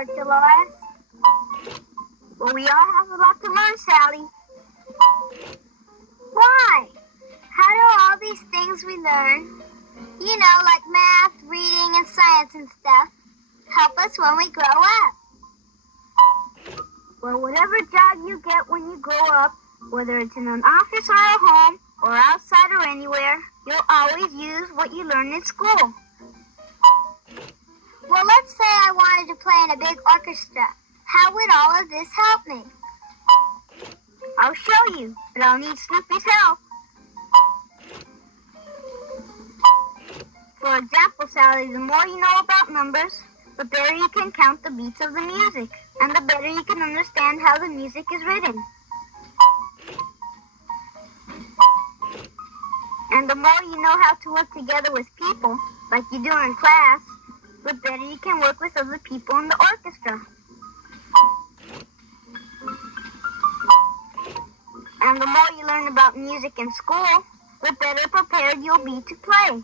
schoolwork, Dolores? Well, we all have a lot to learn, Sally. Why? How do all these things we learn, like math, reading, and science and stuff, help us when we grow up? Well, whatever job you get when you grow up, whether it's in an office or a home, or outside or anywhere, you'll always use what you learned in school. Well, let's say I wanted to play in a big orchestra. How would all of this help me? I'll show you, but I'll need Snoopy's help. For example, Sally, the more you know about numbers, the better you can count the beats of the music, and the better you can understand how the music is written. And the more you know how to work together with people, like you do in class, the better you can work with other people in the orchestra. And the more you learn about music in school, the better prepared you'll be to play.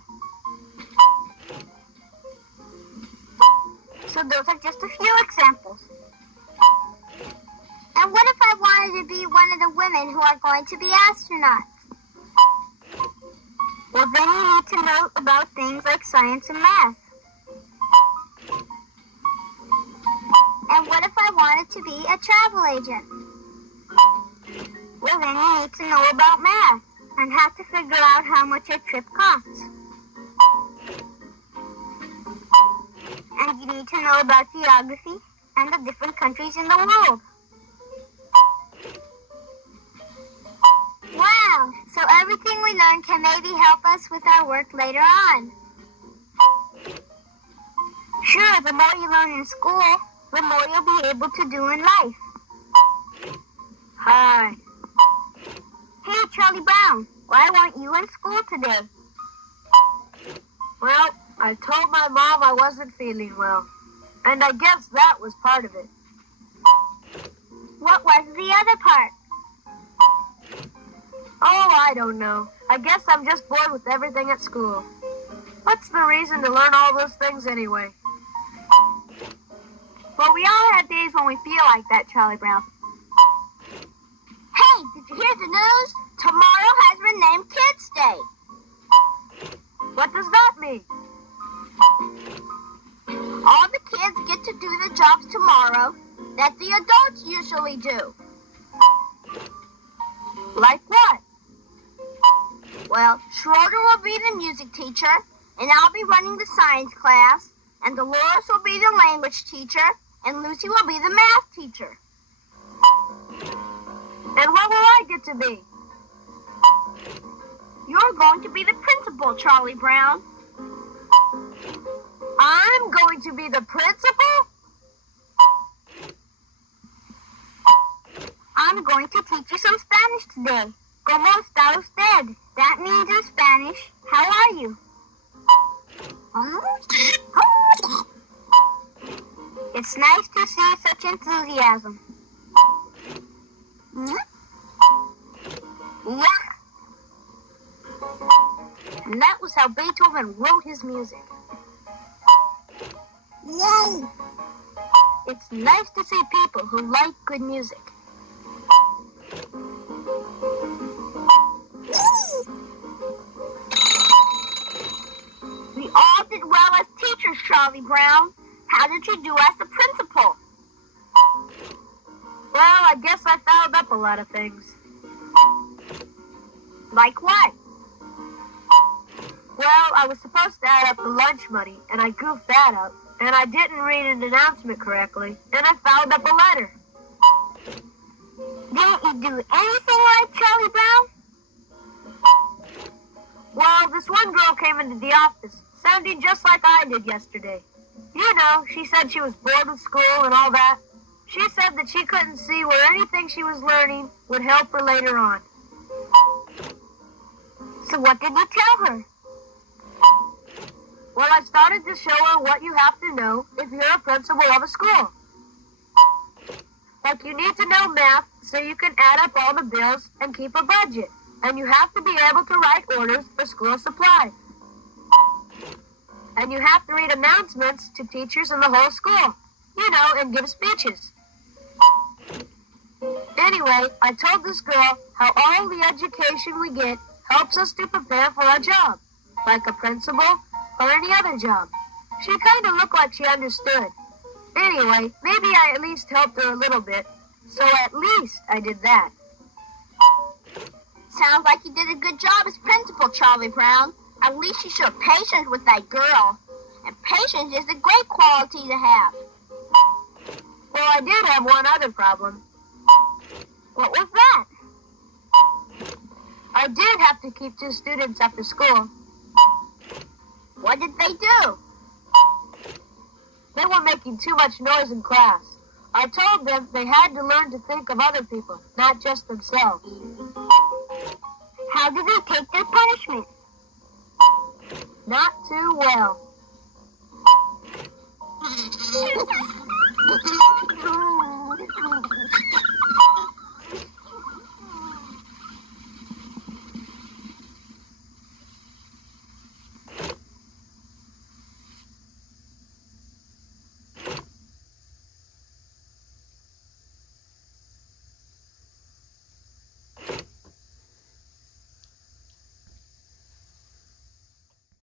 So those are just a few examples. And what if I wanted to be one of the women who are going to be astronauts? Well, then you need to know about things like science and math. And what if I wanted to be a travel agent? Well, then you need to know about math and have to figure out how much a trip costs. And you need to know about geography and the different countries in the world. Wow, so everything we learn can maybe help us with our work later on. Sure, the more you learn in school, the more you'll be able to do in life. Hi. Hey, Charlie Brown, why weren't you in school today? Well, I told my mom I wasn't feeling well, and I guess that was part of it. What was the other part? Oh, I don't know. I guess I'm just bored with everything at school. What's the reason to learn all those things anyway? Well, we all have days when we feel like that, Charlie Brown. Hey, did you hear the news? Tomorrow has been named Kids Day. What does that mean? All the kids get to do the jobs tomorrow that the adults usually do. Like what? Well, Schroeder will be the music teacher, and I'll be running the science class, and Dolores will be the language teacher, and Lucy will be the math teacher. And what will I get to be? You're going to be the principal, Charlie Brown. I'm going to be the principal? I'm going to teach you some Spanish today. ¿Cómo está usted? That means in Spanish, how are you? It's nice to see such enthusiasm. Yeah. And that was how Beethoven wrote his music. Yay! It's nice to see people who like good music. We all did well as teachers, Charlie Brown. How did you do as the principal? Well, I guess I fouled up a lot of things. Like what? Well, I was supposed to add up the lunch money, and I goofed that up. And I didn't read an announcement correctly, and I fouled up a letter. Didn't you do anything right, Charlie Brown? Well, this one girl came into the office, sounding just like I did yesterday. You know, she said she was bored with school and all that. She said that she couldn't see where anything she was learning would help her later on. So what did you tell her? Well, I started to show her what you have to know if you're a principal of a school. Like you need to know math so you can add up all the bills and keep a budget. And you have to be able to write orders for school supplies. And you have to read announcements to teachers in the whole school. and give speeches. Anyway, I told this girl how all the education we get helps us to prepare for a job, like a principal or any other job. She kind of looked like she understood. Anyway, maybe I at least helped her a little bit, so at least I did that. Sounds like you did a good job as principal, Charlie Brown. At least you showed patience with that girl. And patience is a great quality to have. Well, I did have one other problem. What was that? I did have to keep 2 students after school. What did they do? They were making too much noise in class. I told them they had to learn to think of other people, not just themselves. How did they take their punishment? Not too well.